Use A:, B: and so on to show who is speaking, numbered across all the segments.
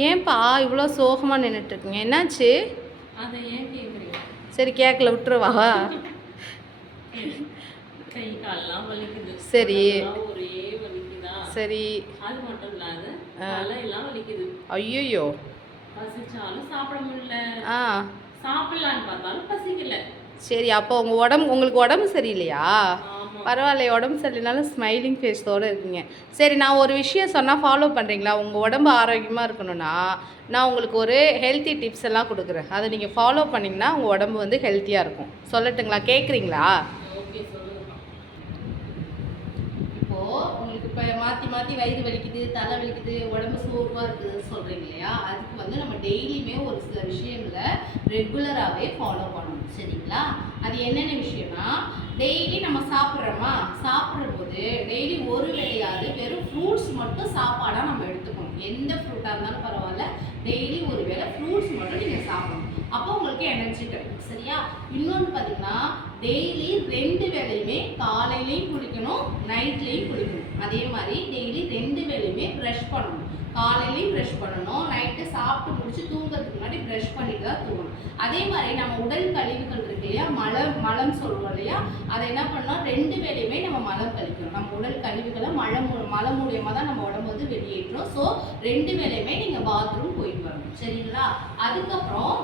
A: ஏன்பா இவ்வளோ சோகமாக நின்றுட்டுருக்கீங்க என்னாச்சு?
B: அதை ஏன் கேட்குறீங்க
A: சரி கேட்கல விட்டுருவா.
B: கை வலிக்குது.
A: சரி.
B: உடம்பெல்லாம் ஒரே வலிக்குதா?
A: சரி.
B: அது மட்டும் இல்லாத தலையெல்லாம் வலிக்குது.
A: ஐயோ
B: பசிச்சாலும் சாப்பிட முடியல.
A: ஆ.
B: சாப்பிடலான்னு பார்த்தாலும் பசிக்கல.
A: சரி அப்போ உங்கள் உடம்பு உங்களுக்கு உடம்பு சரியில்லையா? பரவாயில்ல உடம்பு சரியில்லைனாலும் ஸ்மைலிங் ஃபேஸோடு இருக்கீங்க. சரி நான் ஒரு விஷயம் சொன்னால் ஃபாலோ பண்ணுறீங்களா உங்கள் உடம்பு ஆரோக்கியமாக இருக்கணும்னா நான் உங்களுக்கு ஒரு ஹெல்த்தி டிப்ஸ் எல்லாம் கொடுக்குறேன். அதை நீங்கள் ஃபாலோ பண்ணிங்கன்னா உங்கள் உடம்பு வந்து ஹெல்த்தியாக இருக்கும். சொல்லட்டுங்களா? கேட்குறீங்களா இப்போது இப்போ மாற்றி மாற்றி வயிறு வலிக்குது தலை வலிக்குது உடம்பு சோர்வாக இருக்குதுன்னு சொல்கிறீங்க இல்லையா? அதுக்கு வந்து நம்ம டெய்லியுமே ஒரு சில விஷயங்களை ரெகுலராகவே ஃபாலோ பண்ணணும். சரிங்களா? அது என்னென்ன விஷயம்னா டெய்லி நம்ம சாப்பிட்றோமா? சாப்பிட்ற போது டெய்லி ஒரு வேளையாவது வெறும் ஃப்ரூட்ஸ் மட்டும் சாப்பாடாக நம்ம எடுத்துக்கணும். எந்த ஃப்ரூட்டாக இருந்தாலும் பரவாயில்ல டெய்லி ஒரு வேளை ஃப்ரூட்ஸ் மட்டும் நீங்கள் சாப்பிடணும். அப்போ உங்களுக்கு எனர்ஜி கிடைக்கும். சரியா? இன்னொன்று பார்த்தீங்கன்னா டெய்லி ரெண்டு வேளையுமே காலையிலையும் குளிக்கணும் நைட்லேயும் குளிக்கணும். அதே மாதிரி டெய்லி ரெண்டு வேளையுமே ப்ரஷ் பண்ணணும். காலையிலையும் ப்ரஷ் பண்ணணும் நைட்டு சாப்பிட்டு முடிச்சு தூங்குறதுக்கு முன்னாடி ப்ரஷ் பண்ணிட்டு தான் தூங்கணும். அதே மாதிரி நம்ம உடல் கழிவுகள் இருக்கு இல்லையா மலம் மலம் சொல்லுவோம் இல்லையா அதை என்ன பண்ணோம் ரெண்டு வேலையுமே நம்ம மலம் கழிக்கணும் நம்ம உடல் கழிவுகளை மலம் மூ- மலம் மூலியமாக தான் நம்ம உடம்பு வந்து வெளியேற்றோம் ஸோ ரெண்டு வேளையுமே நீங்கள் பாத்ரூம் போயிட்டு வரணும். சரிங்களா? அதுக்கப்புறம்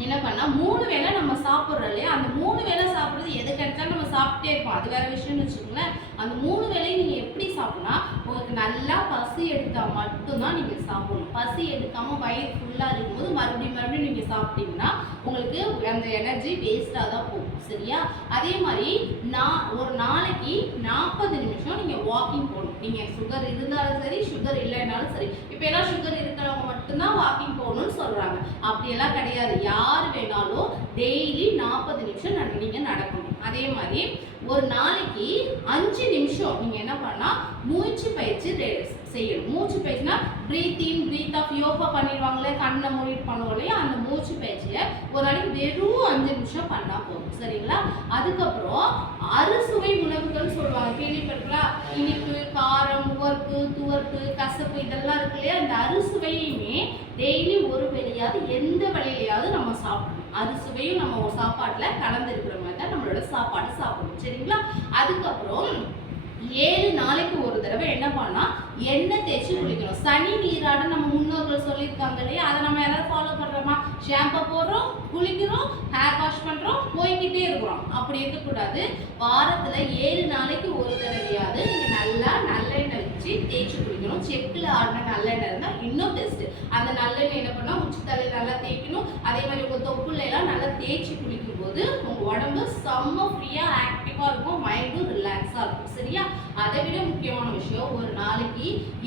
A: என்ன பண்ணா மூணு வேளை நம்ம சாப்பிட்றோம் இல்லையா? அந்த மூணு வேளை சாப்பிட்றது எது கிடைச்சாலும் நம்ம சாப்பிட்டே இருப்போம். அது வேற விஷயம்னு வச்சுக்கோங்களேன். அந்த மூணு வேளையும் நீங்கள் எப்படி சாப்பிட்னா எடுத்தால் மட்டும்தான் நீங்கள் சாப்பிடணும். பசி எடுக்காமல் வயிறு ஃபுல்லாக இருக்கும்போது மறுபடியும் மறுபடியும் நீங்கள் சாப்பிட்டீங்கன்னா உங்களுக்கு அந்த எனர்ஜி வேஸ்ட்டாக தான் போகும். சரியா? அதே மாதிரி நான் ஒரு நாளைக்கு நாற்பது நிமிஷம் நீங்கள் வாக்கிங் போகணும். நீங்கள் சுகர் இருந்தாலும் சரி சுகர் இல்லைனாலும் சரி. இப்போ எல்லாம் சுகர் இருக்கிறவங்க மட்டும்தான் வாக்கிங் போகணும்னு சொல்கிறாங்க அப்படியெல்லாம் கிடையாது. யார் வேணாலும் டெய்லி நாற்பது நிமிஷம் நட நீங்கள் நடக்கணும் அதே மாதிரி ஒரு நாளைக்கு அஞ்சு நிமிஷம் நீங்கள் என்ன பண்ணால் மூச்சு பயிற்சி செய்யணும். மூச்சு பயிற்சினா breath in breath off yoga பண்ணிடுவாங்களே கண்ணை மூடிட்டு பண்ணுவோம் இல்லையா அந்த மூச்சு பயிற்சியை ஒரு நாளைக்கு வெறும் அஞ்சு நிமிஷம் பண்ணால் போதும். சரிங்களா? அதுக்கப்புறம் அறுசுவை உணவுகள் சொல்லுவாங்க. கேள்விப்பட்டிருக்கலாம் இனிப்பு காரம் உவர்ப்பு துவர்ப்பு கசப்பு இதெல்லாம் இருக்கு இல்லையா? இந்த அறுசுவையுமே டெய்லி ஒரு வேளையாவது எந்த வழியிலையாவது நம்ம சாப்பிடணும். அறுசுவையும் நம்ம ஒரு சாப்பாட்டில் கலந்து இருக்கிற மாதிரி தான் நம்மளோட சாப்பாடு சாப்பிடணும். சரிங்களா? அதுக்கப்புறம் ஏழு நாளைக்கு ஒரு தடவை என்ன பண்ணா எண்ணெய் தேய்ச்சி குளிக்கணும். சனி நீராட நம்ம முன்னோர்கள் சொல்லியிருக்காங்க இல்லையா? அதை நம்ம யாராவது ஃபாலோ பண்றோமா? ஷாம்பு போடுறோம் குளிக்கிறோம் ஹேர் வாஷ் பண்றோம் போய்கிட்டே இருக்கிறோம். அப்படி இருக்கக்கூடாது. வாரத்துல ஏழு நாளைக்கு ஒரு தடவையாவது நீங்க நல்லா நல்லெண்ணெய் வச்சு தேய்ச்சி குளிக்கணும். செக்கில் ஆடின நல்லெண்ணெய் இருந்தால் இன்னும் பெஸ்ட் அந்த நல்லெண்ணெய் என்ன பண்ணா உச்சி தலையில் நல்லா தேய்க்கணும். அதே மாதிரி உங்க தொப்புல எல்லாம் நல்லா தேய்ச்சி குளிக்கணும். போது உங்க உடம்பு செம்ம ஃப்ரீயா ஆக்டிவா இருக்கும் மைண்டும் ரிலாக்ஸா இருக்கும். சரியா? அதை விட முக்கியமான விஷயம் ஒரு நாளைக்கு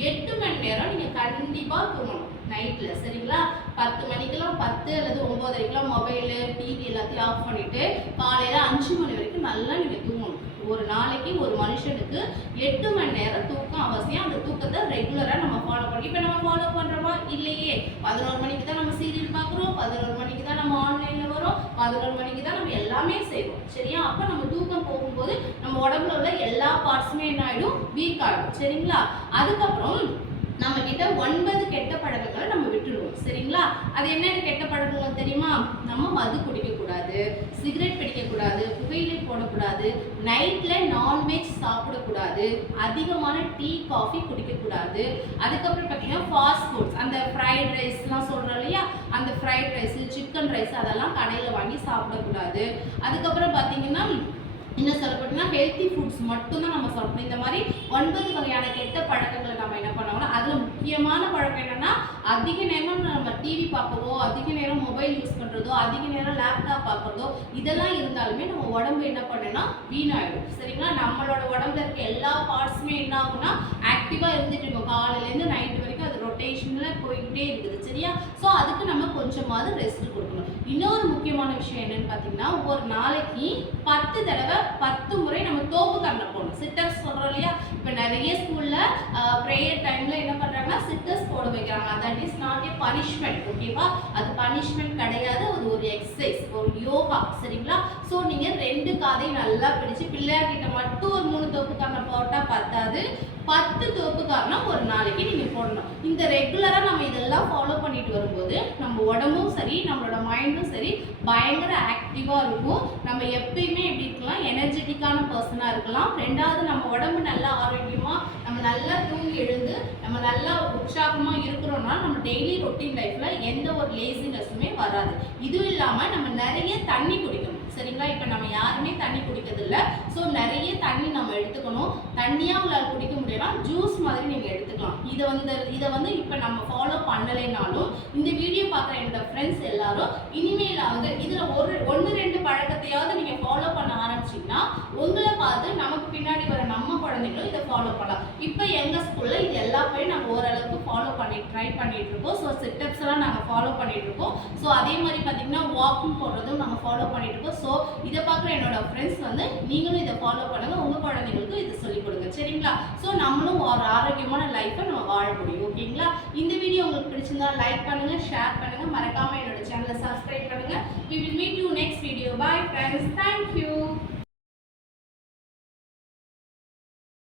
A: எட்டு மணி நேரம் நீங்க கண்டிப்பா தூங்கணும். நைட்ல சரிங்களா? பத்து மணிக்கெல்லாம் பத்து அல்லது ஒன்பதரைக்கெல்லாம் மொபைலு டிவி எல்லாத்தையும் ஆஃப் பண்ணிட்டு காலையில அஞ்சு மணி வரைக்கும் நல்லா நீங்க தூங்கணும். ஒரு நாளைக்கு ஒரு மனுஷனுக்கு எட்டு மணி நேரம் தூக்கம் அவசியம் அந்த தூக்கத்தை ரெகுலரா நம்ம ஃபாலோ பண்ணி இப்போ நம்ம ஃபாலோ இல்லையே. பதினோரு மணிக்கு தான் நம்ம சீரியல் பார்க்குறோம். பதினோரு மணிக்கு தான் நம்ம ஆன்லைனில் வரோம். பதினோரு மணிக்கு தான் நம்ம எல்லாமே செய்வோம். சரியா? அப்போ நம்ம தூக்கம் போகும்போது நம்ம உடம்புல உள்ள எல்லா பார்ட்ஸுமே என்ன ஆகிடும் வீக் ஆகிடும் சரிங்களா? அதுக்கப்புறம் நம்ம கிட்ட ஒன்பது கெட்ட பழக்கங்களை நம்ம விட்டுடுவோம். சரிங்களா? அது என்னென்ன கெட்ட பழக்கங்கள் தெரியுமா? நம்ம மது குடிக்கக்கூடாது. சிகரெட் பிடிக்கக்கூடாது புகையிலை போடக்கூடாது நைட்டில் நான்வெஜ் சாப்பிடக்கூடாது அதிகமான டீ காஃபி குடிக்கக்கூடாது. அதுக்கப்புறம் பார்த்தீங்கன்னா ஃபாஸ்ட் ஃபுட்ஸ் அந்த ஃப்ரைட் ரைஸ்லாம் சொல்கிறோம் இல்லையா? அந்த ஃப்ரைட் ரைஸ் சிக்கன் ரைஸ் அதெல்லாம் கடையில் வாங்கி சாப்பிடக்கூடாது. அதுக்கப்புறம் பார்த்தீங்கன்னா இன்னும் சொல்லப்போனா ஹெல்த்தி ஃபுட்ஸ் மட்டும்தான் நம்ம சாப்பிடணும். இந்த மாதிரி ஒன்பது வகையான கெட்ட பழக்கங்களை நம்ம அதில் முக்கியமான பழக்கம் என்னென்னா அதிக நேரம் நம்ம டிவி பார்க்கவோ அதிக நேரம் மொபைல் யூஸ் பண்ணுறதோ அதிக நேரம் லேப்டாப் பார்க்குறதோ இதெல்லாம் இருந்தாலுமே நம்ம உடம்பு என்ன பண்ணுன்னா வீணாயிடும். சரிங்களா? நம்மளோட உடம்புல இருக்க எல்லா பார்ட்ஸுமே என்ன ஆகும்னா ஆக்டிவாக இருந்துட்டு இருக்கும். காலையிலேருந்து நைட்டு வரைக்கும் அது ரொட்டேஷனில் போய்கிட்டே இருக்குது. சரியா? ஸோ அதுக்கு நம்ம கொஞ்சமாவது ரெஸ்ட் கொடுக்கணும். இன்னொரு முக்கியமான விஷயம் என்னன்னு பார்த்தீங்கன்னா ஒரு நாளைக்கு பத்து தடவை பத்து முறை நம்ம தோப்பு கண்ணை போகணும் சிட்டர்ஸ் சொல்கிறோம் இல்லையா? இப்போ நிறைய ஸ்கூலில் ப்ரேயர் டைமில் என்ன பண்ணுறாங்கன்னா சிட்டர்ஸ் போட வைக்கிறாங்க. That is not a punishment ஓகேவா அது பனிஷ்மெண்ட் கிடையாது. அது ஒரு எக்ஸசைஸ் ஒரு யோகா சரிங்களா? ஸோ நீங்கள் ரெண்டு காதையும் நல்லா பிடிச்சி பிள்ளையார்கிட்ட மட்டும் ஒரு மூணு தோப்பு போட்டால் பத்தாது. பத்து தோப்பு காரணம் ஒரு நாளைக்கு நீங்கள் போடணும். இந்த ரெகுலராக ரெகுலராக நம்ம இதெல்லாம் ஃபாலோ பண்ணிட்டு வரும்போது நம்ம உடம்பும் சரி நம்மளோட மைண்டும் சரி பயங்கர ஆக்டிவாக இருக்கும். நம்ம எப்பயுமே எப்படி இருக்கலாம் எனர்ஜெட்டிக்கான பர்சனாக இருக்கலாம். ரெண்டாவது நம்ம உடம்பு நல்லா ஆரோக்கியமாக நம்ம நல்லா தூங்கி எழுந்து நம்ம நல்லா உற்சாகமாக இருக்கிறோம்னா நம்ம டெய்லி ரொட்டீன் லைஃப்பில் எந்த ஒரு லேசினஸுமே வராது. இதுவும் இல்லாமல் நம்ம நிறைய தண்ணி குடிக்கணும். சரிங்களா? இப்போ நம்ம யாருமே தண்ணி குடிக்கிறதில்ல. ஸோ நிறைய தண்ணி நம்ம எடுத்துக்கணும். தண்ணியாக உங்களால் குடிக்க முடியலனா ஜூஸ் மாதிரி நீங்கள் எடுத்துக்கலாம் இதை வந்து இதை வந்து இப்போ நம்ம ஃபாலோ பண்ணலைனாலும் இந்த வீடியோ பார்க்குற என்னோட ஃப்ரெண்ட்ஸ் எல்லாரும் இனிமேலாவது இதில் ஒரு ஒன்று ரெண்டு பழக்கத்தையாவது நீங்கள் ஃபாலோ பண்ண ஆரம்பிச்சிங்கன்னா உங்களை பார்த்து நமக்கு பின்னாடி வர நம்ம குழந்தைங்களும் இதை ஃபாலோ பண்ணலாம். இப்போ எங்கள் ஸ்கூலில் இது எல்லாமே நாங்கள் ஓரளவுக்கு ஃபாலோ பண்ணி ட்ரை பண்ணிகிட்ருக்கோம் இருக்கோம். ஸோ சிட்டப்ஸ் எல்லாம் நாங்கள் ஃபாலோ பண்ணிகிட்ருக்கோம் ஸோ அதே மாதிரி பார்த்தீங்கன்னா வாக்கிங் போடுறதும் நாங்கள் ஃபாலோ பண்ணிகிட்ருக்கோம் ஸோ இதை பார்க்குற என்னோட ஃப்ரெண்ட்ஸ் வந்து நீங்களும் இதை ஃபாலோ பண்ணுங்கள் உங்கள் குழந்தைங்களுக்கும் இதை சொல்லிக் கொடுங்க. சரிங்களா? ஸோ நம்மளும் ஒரு ஆரோக்கியமான லைஃப்பை நம்ம வாழ முடியும். ஓகேங்களா? இந்த வீடியோ உங்களுக்கு பிடிச்சிருந்தா லைக் பண்ணுங்கள் ஷேர் பண்ணுங்கள் மறக்காமல் என்னோட சேனலை சப்ஸ்கிரைப் பண்ணுங்கள் we will meet you next video bye friends thank you